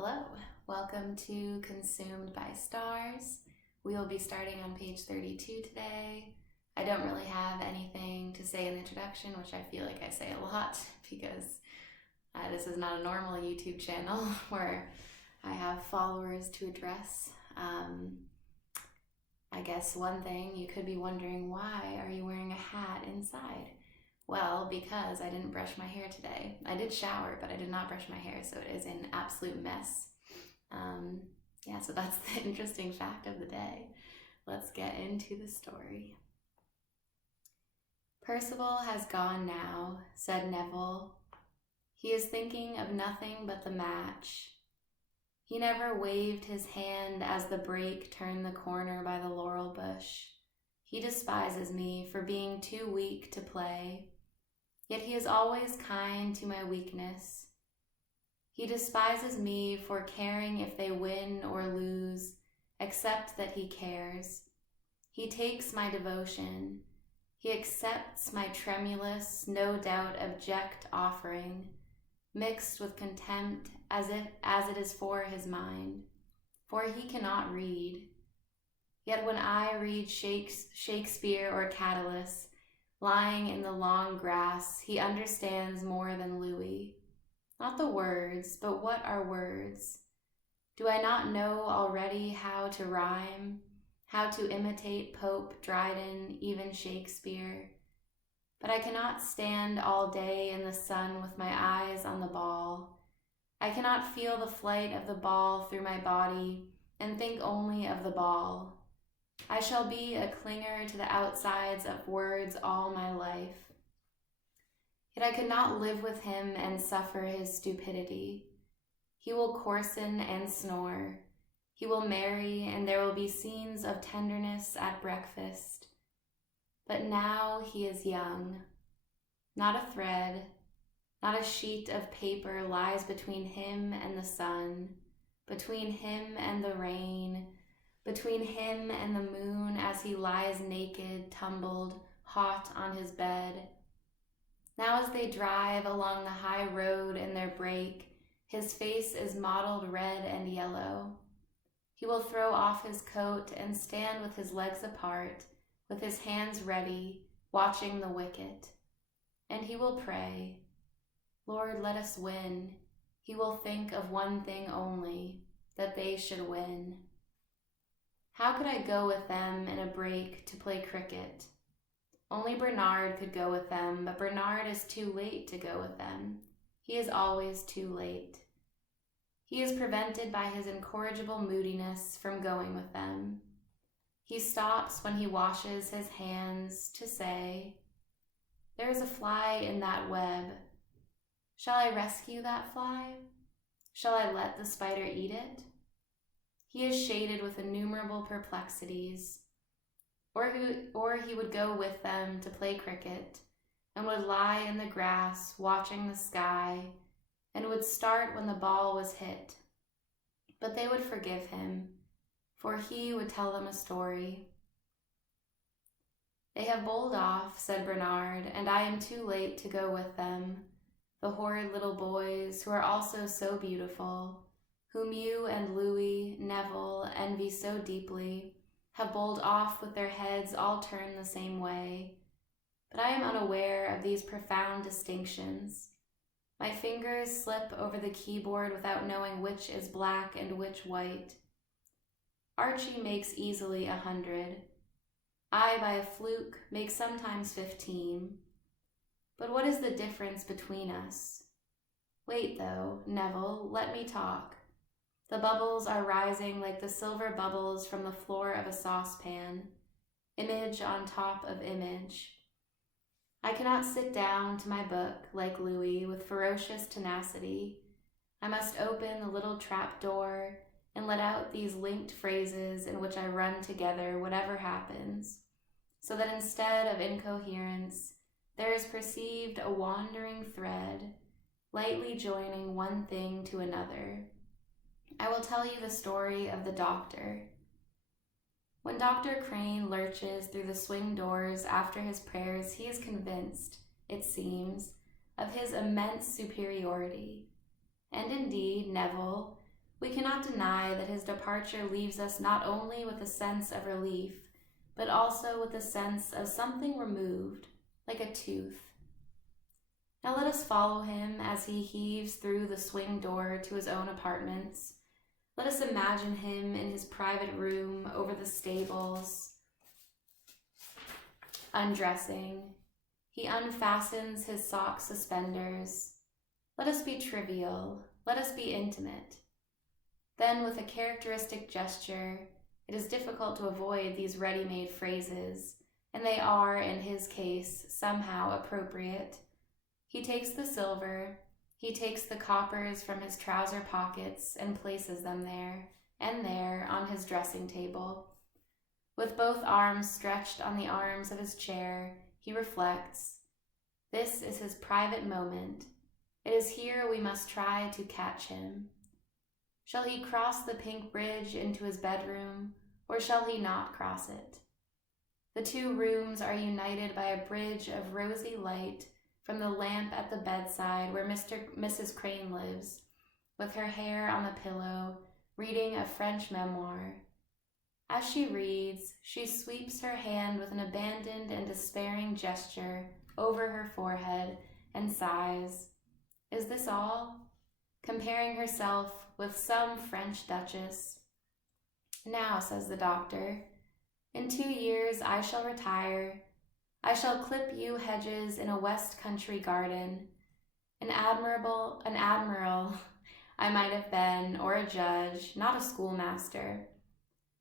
Hello, welcome to Consumed by Stars. We will be starting on page 32 today. I don't really have anything to say in the introduction, which I feel like I say a lot because this is not a normal YouTube channel where I have followers to address. I guess one thing you could be wondering, why are you wearing a hat inside? Well, because I didn't brush my hair today. I did shower, but I did not brush my hair, so it is an absolute mess. So that's the interesting fact of the day. Let's get into the story. Percival has gone now, said Neville. He is thinking of nothing but the match. He never waved his hand as the brake turned the corner by the laurel bush. He despises me for being too weak to play. Yet he is always kind to my weakness. He despises me for caring if they win or lose, except that he cares. He takes my devotion. He accepts my tremulous, no doubt abject offering, mixed with contempt as it is for his mind, for he cannot read. Yet when I read Shakespeare or Catullus, lying in the long grass, he understands more than Louis. Not the words, but what are words? Do I not know already how to rhyme, how to imitate Pope, Dryden, even Shakespeare? But I cannot stand all day in the sun with my eyes on the ball. I cannot feel the flight of the ball through my body and think only of the ball. I shall be a clinger to the outsides of words all my life. Yet I could not live with him and suffer his stupidity. He will coarsen and snore. He will marry, and there will be scenes of tenderness at breakfast. But now he is young. Not a thread, not a sheet of paper lies between him and the sun, between him and the rain, between him and the moon as he lies naked, tumbled, hot on his bed. Now as they drive along the high road in their brake, his face is mottled red and yellow. He will throw off his coat and stand with his legs apart, with his hands ready, watching the wicket. And he will pray, Lord, let us win. He will think of one thing only, that they should win. How could I go with them in a brake to play cricket? Only Bernard could go with them, but Bernard is too late to go with them. He is always too late. He is prevented by his incorrigible moodiness from going with them. He stops when he washes his hands to say, There is a fly in that web. Shall I rescue that fly? Shall I let the spider eat it? He is shaded with innumerable perplexities. Or he would go with them to play cricket, and would lie in the grass watching the sky, and would start when the ball was hit. But they would forgive him, for he would tell them a story. They have bowled off, said Bernard, and I am too late to go with them, the horrid little boys who are also so beautiful, whom you and Louis, Neville, envy so deeply, have bowled off with their heads all turned the same way. But I am unaware of these profound distinctions. My fingers slip over the keyboard without knowing which is black and which white. Archie makes easily 100. I, by a fluke, make sometimes 15. But what is the difference between us? Wait, though, Neville, let me talk. The bubbles are rising like the silver bubbles from the floor of a saucepan, image on top of image. I cannot sit down to my book like Louis with ferocious tenacity. I must open the little trap door and let out these linked phrases in which I run together whatever happens, so that instead of incoherence, there is perceived a wandering thread, lightly joining one thing to another. I will tell you the story of the doctor. When Dr. Crane lurches through the swing doors after his prayers, he is convinced, it seems, of his immense superiority. And indeed, Neville, We cannot deny that his departure leaves us not only with a sense of relief, but also with a sense of something removed, like a tooth. Now let us follow him as he heaves through the swing door to his own apartments. Let us imagine him in his private room over the stables, undressing. He unfastens his sock suspenders. Let us be trivial. Let us be intimate. Then, with a characteristic gesture, it is difficult to avoid these ready-made phrases, and they are, in his case, somehow appropriate. He takes the silver, he takes the coppers from his trouser pockets and places them there, and there, on his dressing table. With both arms stretched on the arms of his chair, he reflects. This is his private moment. It is here we must try to catch him. Shall he cross the pink bridge into his bedroom, or shall he not cross it? The two rooms are united by a bridge of rosy light from the lamp at the bedside where Mrs. Crane lives, with her hair on the pillow, reading a French memoir. As she reads, she sweeps her hand with an abandoned and despairing gesture over her forehead and sighs. Is this all? Comparing herself with some French duchess. Now, says the doctor, in 2 years I shall retire. I shall clip yew hedges in a West Country garden. An admiral I might have been, or a judge, not a schoolmaster.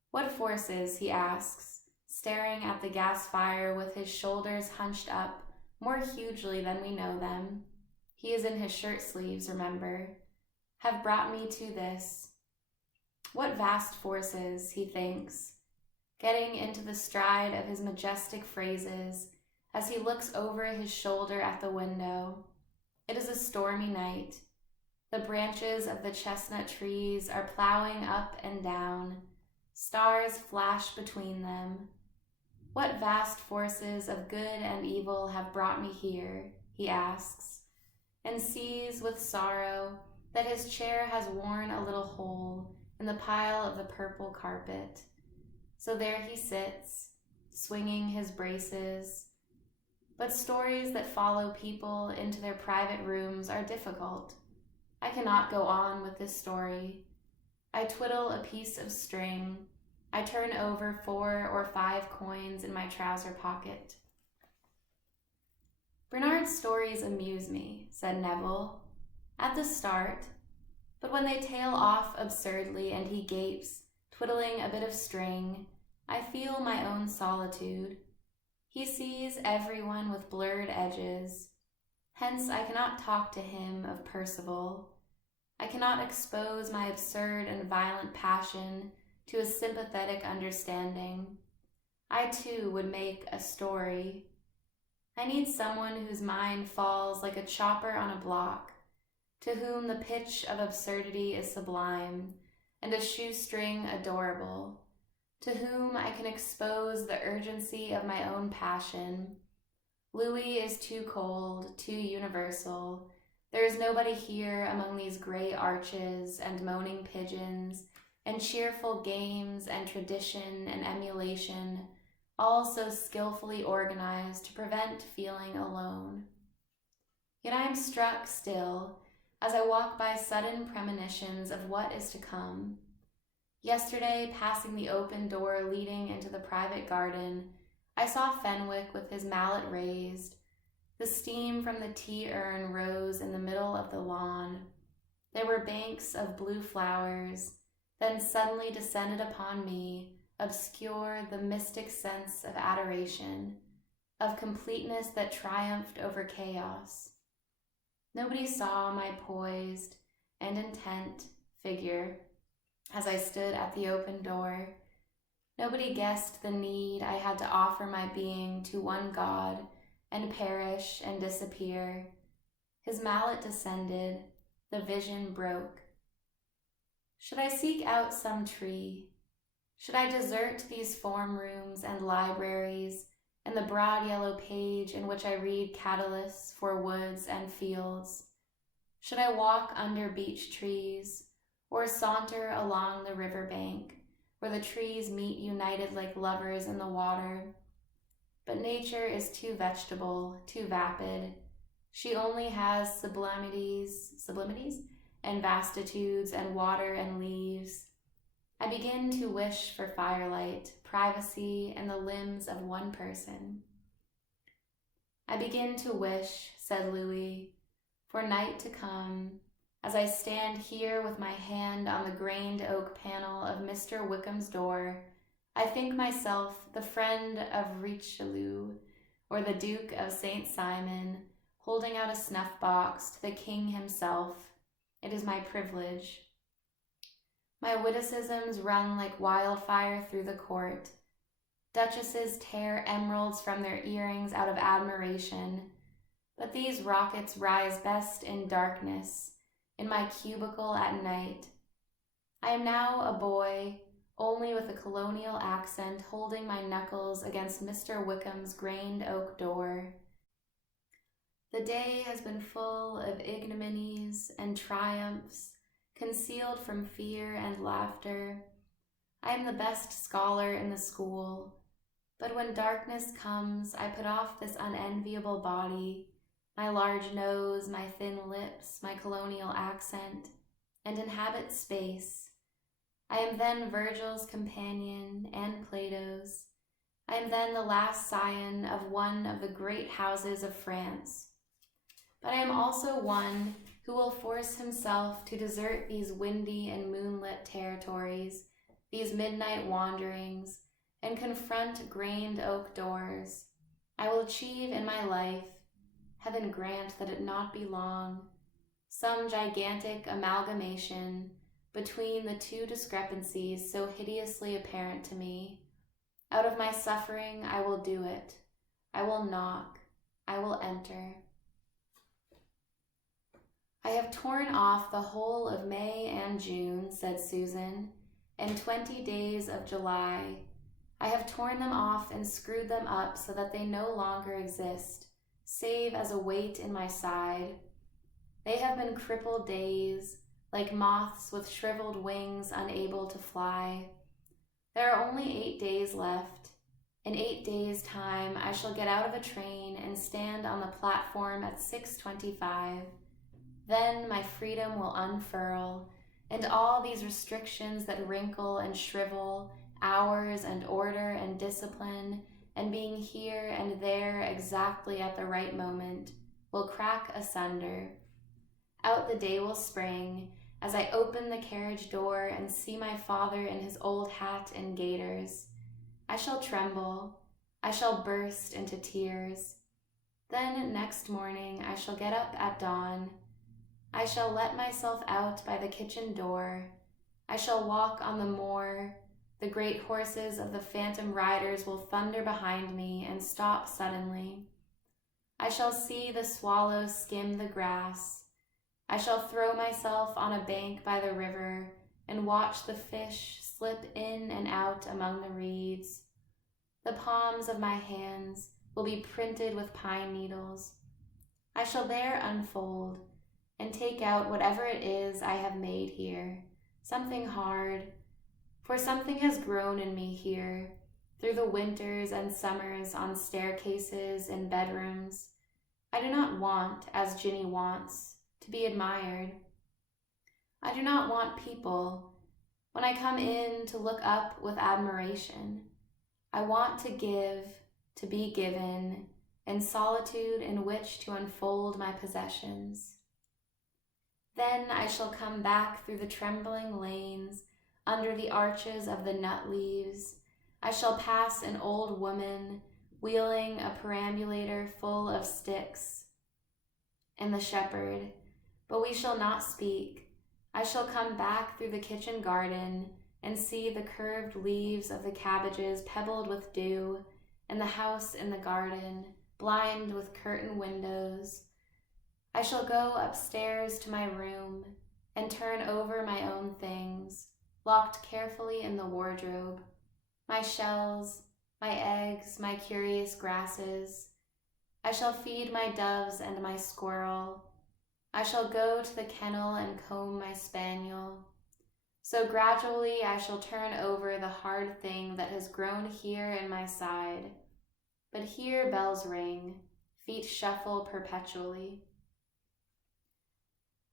What forces, he asks, staring at the gas fire with his shoulders hunched up more hugely than we know them. He is in his shirt sleeves, remember, have brought me to this. What vast forces, he thinks, getting into the stride of his majestic phrases as he looks over his shoulder at the window. It is a stormy night. The branches of the chestnut trees are plowing up and down. Stars flash between them. What vast forces of good and evil have brought me here, he asks, and sees with sorrow that his chair has worn a little hole in the pile of the purple carpet. So there he sits, swinging his braces. But stories that follow people into their private rooms are difficult. I cannot go on with this story. I twiddle a piece of string. I turn over 4 or 5 coins in my trouser pocket. Bernard's stories amuse me, said Neville, at the start, but when they tail off absurdly and he gapes, twiddling a bit of string, I feel my own solitude. He sees everyone with blurred edges. Hence I cannot talk to him of Percival. I cannot expose my absurd and violent passion to a sympathetic understanding. I too would make a story. I need someone whose mind falls like a chopper on a block, to whom the pitch of absurdity is sublime, and a shoestring adorable, to whom I can expose the urgency of my own passion. Louis is too cold, too universal. There is nobody here among these gray arches and moaning pigeons and cheerful games and tradition and emulation, all so skillfully organized to prevent feeling alone. Yet I am struck still as I walk by sudden premonitions of what is to come. Yesterday, passing the open door leading into the private garden, I saw Fenwick with his mallet raised. The steam from the tea urn rose in the middle of the lawn. There were banks of blue flowers, then suddenly descended upon me, obscure the mystic sense of adoration, of completeness that triumphed over chaos. Nobody saw my poised and intent figure as I stood at the open door. Nobody guessed the need I had to offer my being to one God and perish and disappear. His mallet descended, the vision broke. Should I seek out some tree? Should I desert these form rooms and libraries and the broad yellow page in which I read catalysts for woods and fields? Should I walk under beech trees, or saunter along the river bank, where the trees meet united like lovers in the water. But nature is too vegetable, too vapid. She only has sublimities, and vastitudes, and water and leaves. I begin to wish for firelight, privacy, and the limbs of one person. I begin to wish, said Louis, for night to come, as I stand here with my hand on the grained oak panel of Mr. Wickham's door. I think myself the friend of Richelieu, or the Duke of St. Simon, holding out a snuff-box to the king himself. It is my privilege. My witticisms run like wildfire through the court. Duchesses tear emeralds from their earrings out of admiration, but these rockets rise best in darkness, in my cubicle at night. I am now a boy, only with a colonial accent, holding my knuckles against Mr. Wickham's grained oak door. The day has been full of ignominies and triumphs, concealed from fear and laughter. I am the best scholar in the school, but when darkness comes, I put off this unenviable body, my large nose, my thin lips, my colonial accent, and inhabit space. I am then Virgil's companion and Plato's. I am then the last scion of one of the great houses of France. But I am also one who will force himself to desert these windy and moonlit territories, these midnight wanderings, and confront grained oak doors. I will achieve in my life, heaven grant that it not be long, some gigantic amalgamation between the two discrepancies so hideously apparent to me. Out of my suffering I will do it. I will knock. I will enter. I have torn off the whole of May and June, said Susan, and 20 days of July. I have torn them off and screwed them up so that they no longer exist, save as a weight in my side. They have been crippled days, like moths with shriveled wings unable to fly. There are only 8 days left. In 8 days' time, I shall get out of a train and stand on the platform at 6:25. Then my freedom will unfurl, and all these restrictions that wrinkle and shrivel, hours and order and discipline, and being here and there exactly at the right moment, will crack asunder. Out the day will spring, as I open the carriage door and see my father in his old hat and gaiters. I shall tremble. I shall burst into tears. Then next morning I shall get up at dawn. I shall let myself out by the kitchen door. I shall walk on the moor. The great horses of the phantom riders will thunder behind me and stop suddenly. I shall see the swallows skim the grass. I shall throw myself on a bank by the river and watch the fish slip in and out among the reeds. The palms of my hands will be printed with pine needles. I shall there unfold and take out whatever it is I have made here, something hard, for something has grown in me here, through the winters and summers on staircases and bedrooms. I do not want, as Ginny wants, to be admired. I do not want people, when I come in, to look up with admiration. I want to give, to be given, and solitude in which to unfold my possessions. Then I shall come back through the trembling lanes, under the arches of the nut leaves. I shall pass an old woman wheeling a perambulator full of sticks, and the shepherd, but we shall not speak. I shall come back through the kitchen garden and see the curved leaves of the cabbages pebbled with dew, and the house in the garden, blind with curtained windows. I shall go upstairs to my room and turn over my own things, locked carefully in the wardrobe, my shells, my eggs, my curious grasses. I shall feed my doves and my squirrel. I shall go to the kennel and comb my spaniel. So gradually I shall turn over the hard thing that has grown here in my side. But here bells ring, feet shuffle perpetually.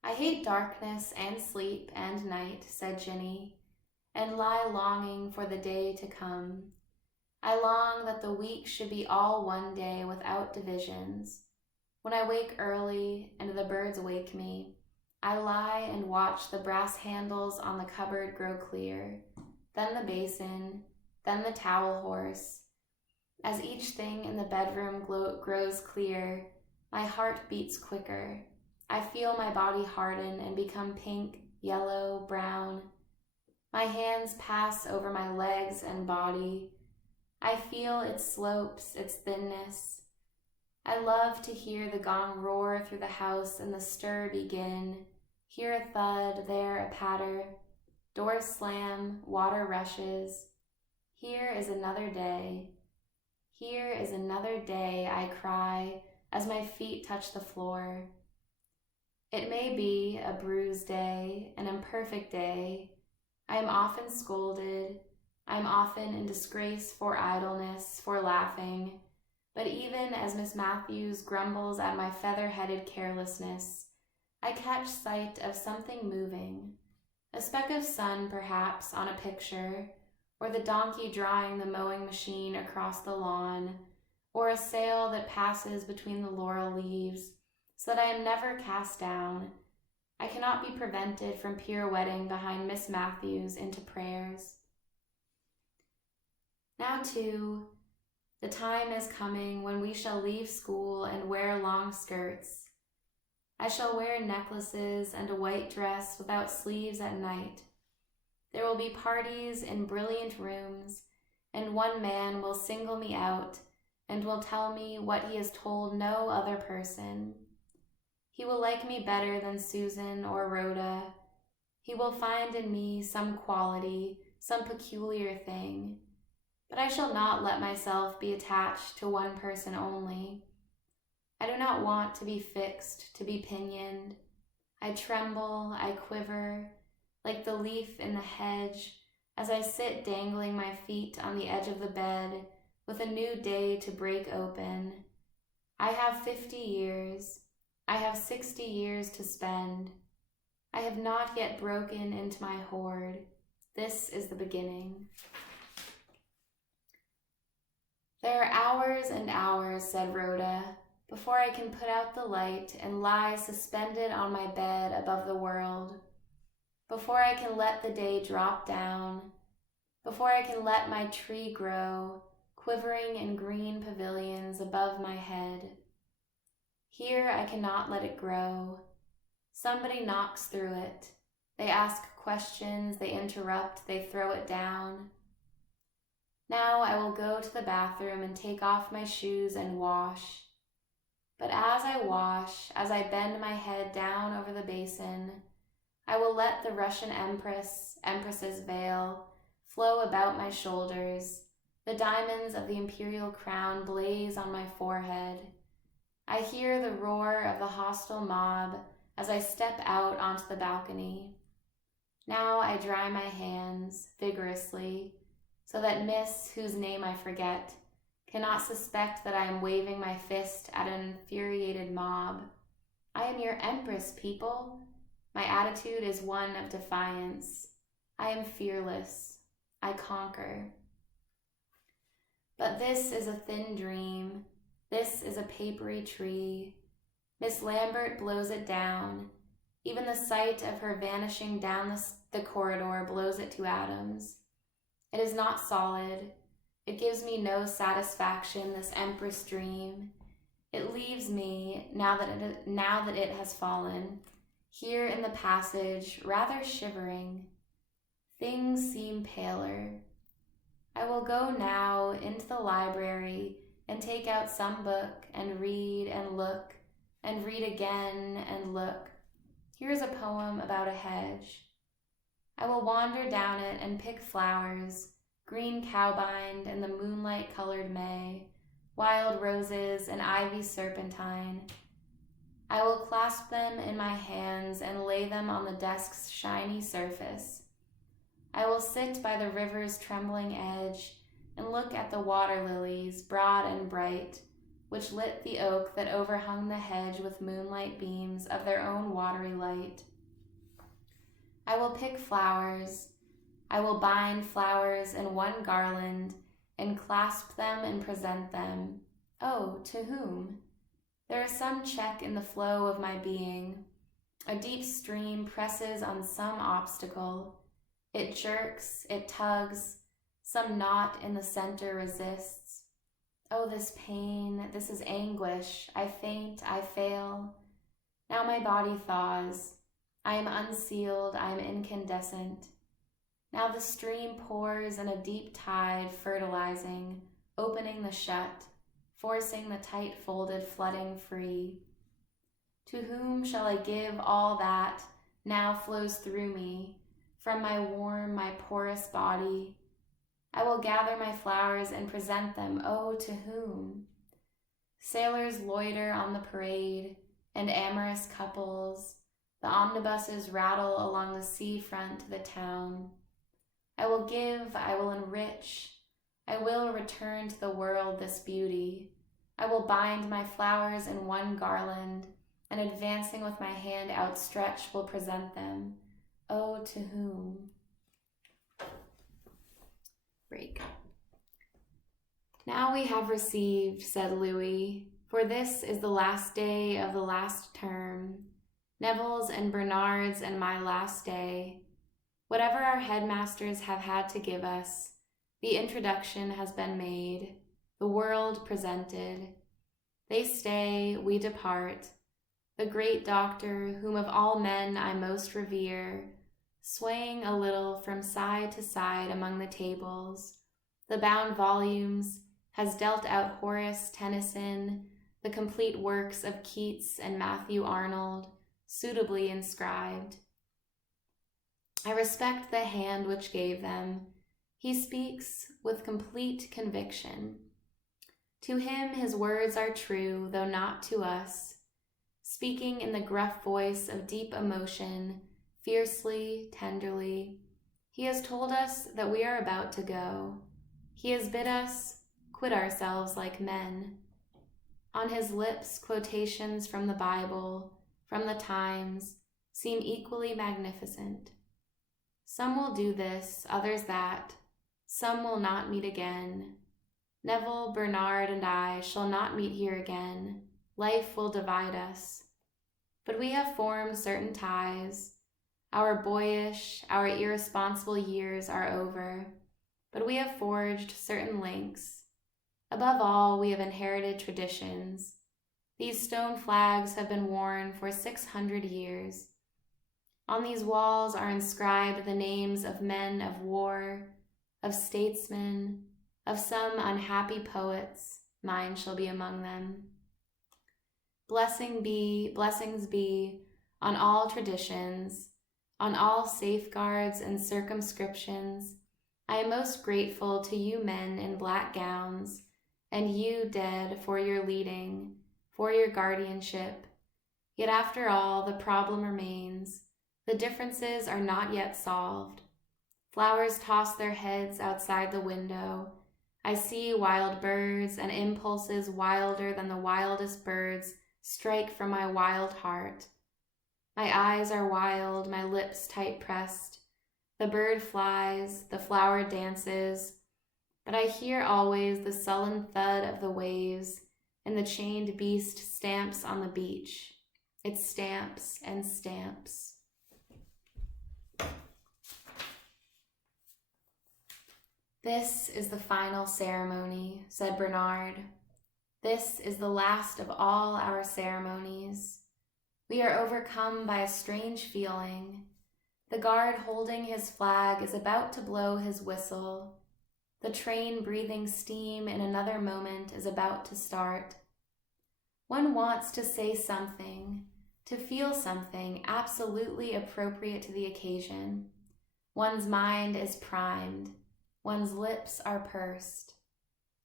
I hate darkness and sleep and night, said Ginny, and lie longing for the day to come. I long that the week should be all one day without divisions. When I wake early and the birds wake me, I lie and watch the brass handles on the cupboard grow clear, then the basin, then the towel horse. As each thing in the bedroom grows clear, my heart beats quicker. I feel my body harden and become pink, yellow, brown. My hands pass over my legs and body. I feel its slopes, its thinness. I love to hear the gong roar through the house and the stir begin. Here a thud, there a patter. Doors slam, water rushes. Here is another day. Here is another day, I cry, as my feet touch the floor. It may be a bruised day, an imperfect day. I am often scolded. I am often in disgrace for idleness, for laughing. But even as Miss Matthews grumbles at my feather-headed carelessness, I catch sight of something moving, a speck of sun perhaps on a picture, or the donkey drawing the mowing machine across the lawn, or a sail that passes between the laurel leaves, so that I am never cast down. I cannot be prevented from pirouetting behind Miss Matthews into prayers. Now, too, the time is coming when we shall leave school and wear long skirts. I shall wear necklaces and a white dress without sleeves at night. There will be parties in brilliant rooms, and one man will single me out and will tell me what he has told no other person. He will like me better than Susan or Rhoda. He will find in me some quality, some peculiar thing. But I shall not let myself be attached to one person only. I do not want to be fixed, to be pinioned. I tremble, I quiver, like the leaf in the hedge, as I sit dangling my feet on the edge of the bed, with a new day to break open. I have 50 years. I have 60 years to spend. I have not yet broken into my hoard. This is the beginning. There are hours and hours, said Rhoda, before I can put out the light and lie suspended on my bed above the world, before I can let the day drop down, before I can let my tree grow, quivering in green pavilions above my head. Here I cannot let it grow. Somebody knocks through it. They ask questions, they interrupt, they throw it down. Now I will go to the bathroom and take off my shoes and wash. But as I wash, as I bend my head down over the basin, I will let the Russian Empress's veil flow about my shoulders. The diamonds of the imperial crown blaze on my forehead. I hear the roar of the hostile mob as I step out onto the balcony. Now I dry my hands vigorously, so that Miss, whose name I forget, cannot suspect that I am waving my fist at an infuriated mob. I am your empress, people. My attitude is one of defiance. I am fearless. I conquer. But this is a thin dream. This is a papery tree. Miss Lambert blows it down. Even the sight of her vanishing down the corridor blows it to atoms. It is not solid. It gives me no satisfaction, this empress dream. It leaves me, now that it has fallen, here in the passage, rather shivering. Things seem paler. I will go now into the library and take out some book and read and look and read again and look. Here is a poem about a hedge. I will wander down it and pick flowers, green cowbind and the moonlight-colored May, wild roses and ivy serpentine. I will clasp them in my hands and lay them on the desk's shiny surface. I will sit by the river's trembling edge and look at the water lilies, broad and bright, which lit the oak that overhung the hedge with moonlight beams of their own watery light. I will pick flowers. I will bind flowers in one garland and clasp them and present them. Oh, to whom? There is some check in the flow of my being. A deep stream presses on some obstacle. It jerks, it tugs, some knot in the center resists. Oh, this pain, this is anguish. I faint, I fail. Now my body thaws. I am unsealed, I am incandescent. Now the stream pours in a deep tide, fertilizing, opening the shut, forcing the tight-folded flooding free. To whom shall I give all that now flows through me, from my warm, my porous body? I will gather my flowers and present them, oh, to whom? Sailors loiter on the parade, and amorous couples. The omnibuses rattle along the seafront to the town. I will give, I will enrich. I will return to the world this beauty. I will bind my flowers in one garland, and advancing with my hand outstretched will present them. Oh, to whom? Break. Now we have received, said Louis, for this is the last day of the last term, Neville's and Bernard's and my last day. Whatever our headmasters have had to give us, the introduction has been made, the world presented. They stay, we depart. The great doctor, whom of all men I most revere, swaying a little from side to side among the tables, the bound volumes, has dealt out Horace, Tennyson, the complete works of Keats and Matthew Arnold, suitably inscribed. I respect the hand which gave them. He speaks with complete conviction. To him his words are true, though not to us, speaking in the gruff voice of deep emotion, fiercely, tenderly. He has told us that we are about to go. He has bid us quit ourselves like men. On his lips, quotations from the Bible, from the Times, seem equally magnificent. Some will do this, others that. Some will not meet again. Neville, Bernard, and I shall not meet here again. Life will divide us. But we have formed certain ties. Our boyish, our irresponsible years are over, but we have forged certain links. Above all, we have inherited traditions. These stone flags have been worn for 600 years. On these walls are inscribed the names of men of war, of statesmen, of some unhappy poets. Mine shall be among them. Blessings be on all traditions, on all safeguards and circumscriptions. I am most grateful to you men in black gowns, and you dead, for your leading, for your guardianship. Yet after all, the problem remains. The differences are not yet solved. Flowers toss their heads outside the window. I see wild birds, and impulses wilder than the wildest birds strike from my wild heart. My eyes are wild, my lips tight pressed. The bird flies, the flower dances, but I hear always the sullen thud of the waves, and the chained beast stamps on the beach. It stamps and stamps. This is the final ceremony, said Bernard. This is the last of all our ceremonies. We are overcome by a strange feeling. The guard holding his flag is about to blow his whistle. The train breathing steam in another moment is about to start. One wants to say something, to feel something absolutely appropriate to the occasion. One's mind is primed. One's lips are pursed.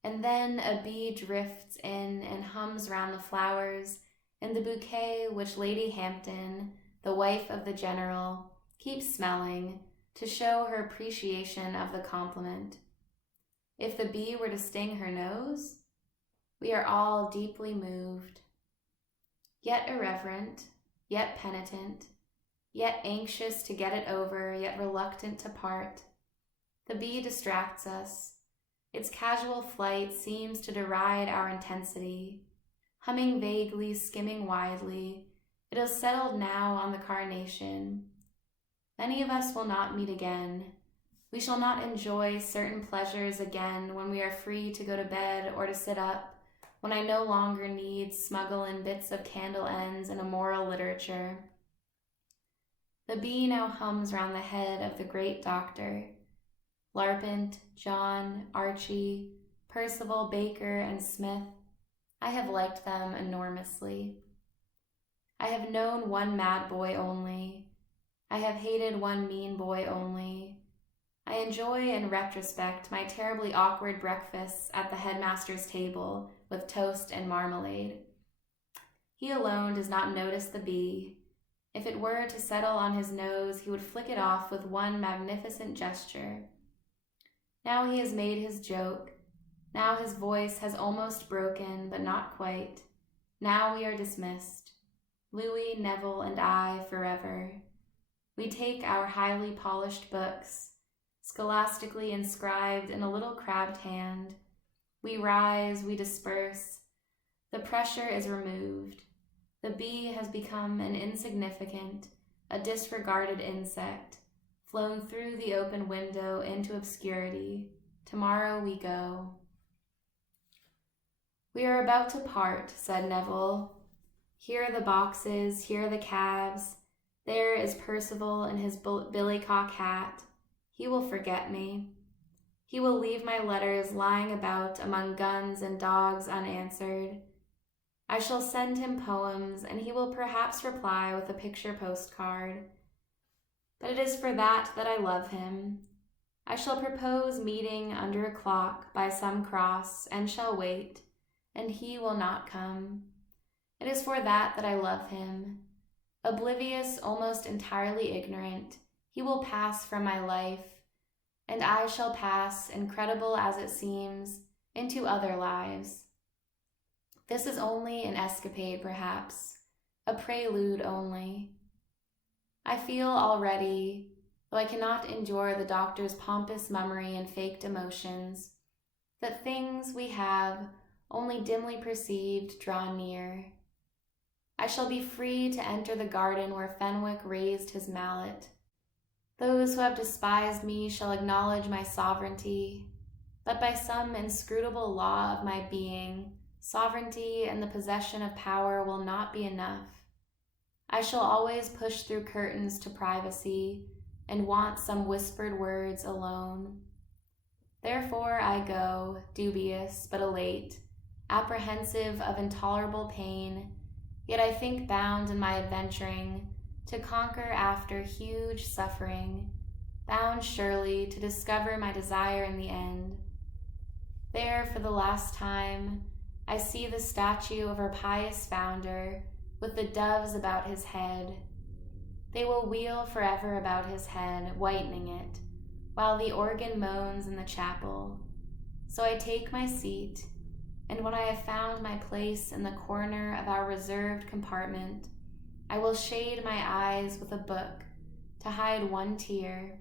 And then a bee drifts in and hums round the flowers in the bouquet which Lady Hampton, the wife of the general, keeps smelling, to show her appreciation of the compliment. If the bee were to sting her nose, we are all deeply moved, yet irreverent, yet penitent, yet anxious to get it over, yet reluctant to part. The bee distracts us. Its casual flight seems to deride our intensity. Humming vaguely, skimming widely, it has settled now on the carnation. Many of us will not meet again. We shall not enjoy certain pleasures again when we are free to go to bed or to sit up, when I no longer need smuggle in bits of candle ends and immoral literature. The bee now hums round the head of the great doctor. Larpent, John, Archie, Percival, Baker, and Smith, I have liked them enormously. I have known one mad boy only. I have hated one mean boy only. I enjoy in retrospect my terribly awkward breakfasts at the headmaster's table with toast and marmalade. He alone does not notice the bee. If it were to settle on his nose, he would flick it off with one magnificent gesture. Now he has made his joke. Now his voice has almost broken, but not quite. Now we are dismissed. Louis, Neville, and I forever. We take our highly polished books, scholastically inscribed in a little crabbed hand. We rise, we disperse. The pressure is removed. The bee has become an insignificant, a disregarded insect, flown through the open window into obscurity. Tomorrow we go. We are about to part, said Neville. Here are the boxes, here are the cabs. There is Percival in his billycock hat. He will forget me. He will leave my letters lying about among guns and dogs unanswered. I shall send him poems, and he will perhaps reply with a picture postcard. But it is for that I love him. I shall propose meeting under a clock by some cross, and shall wait, and he will not come. It is for that I love him. Oblivious, almost entirely ignorant, he will pass from my life, and I shall pass, incredible as it seems, into other lives. This is only an escapade, perhaps, a prelude only. I feel already, though I cannot endure the doctor's pompous mummery and faked emotions, that things we have only dimly perceived draw near. I shall be free to enter the garden where Fenwick raised his mallet. Those who have despised me shall acknowledge my sovereignty, but by some inscrutable law of my being, sovereignty and the possession of power will not be enough. I shall always push through curtains to privacy and want some whispered words alone. Therefore I go, dubious but elate, apprehensive of intolerable pain, yet I think bound in my adventuring to conquer after huge suffering, bound surely to discover my desire in the end. There, for the last time, I see the statue of our pious founder with the doves about his head. They will wheel forever about his head, whitening it, while the organ moans in the chapel. So I take my seat, and when I have found my place in the corner of our reserved compartment, I will shade my eyes with a book to hide one tear.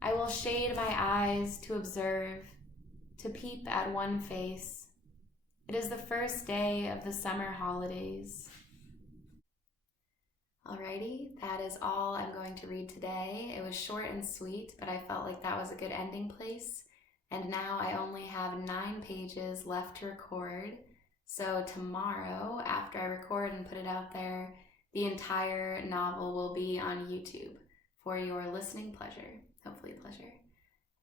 I will shade my eyes to observe, to peep at one face. It is the first day of the summer holidays. Alrighty, that is all I'm going to read today. It was short and sweet, but I felt like that was a good ending place. And now I only have 9 pages left to record. So tomorrow, after I record and put it out there, the entire novel will be on YouTube for your listening pleasure, hopefully pleasure.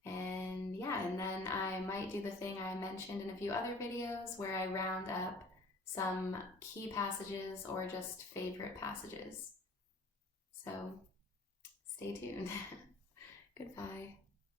And yeah, and then I might do the thing I mentioned in a few other videos where I round up some key passages or just favorite passages. So stay tuned. Goodbye.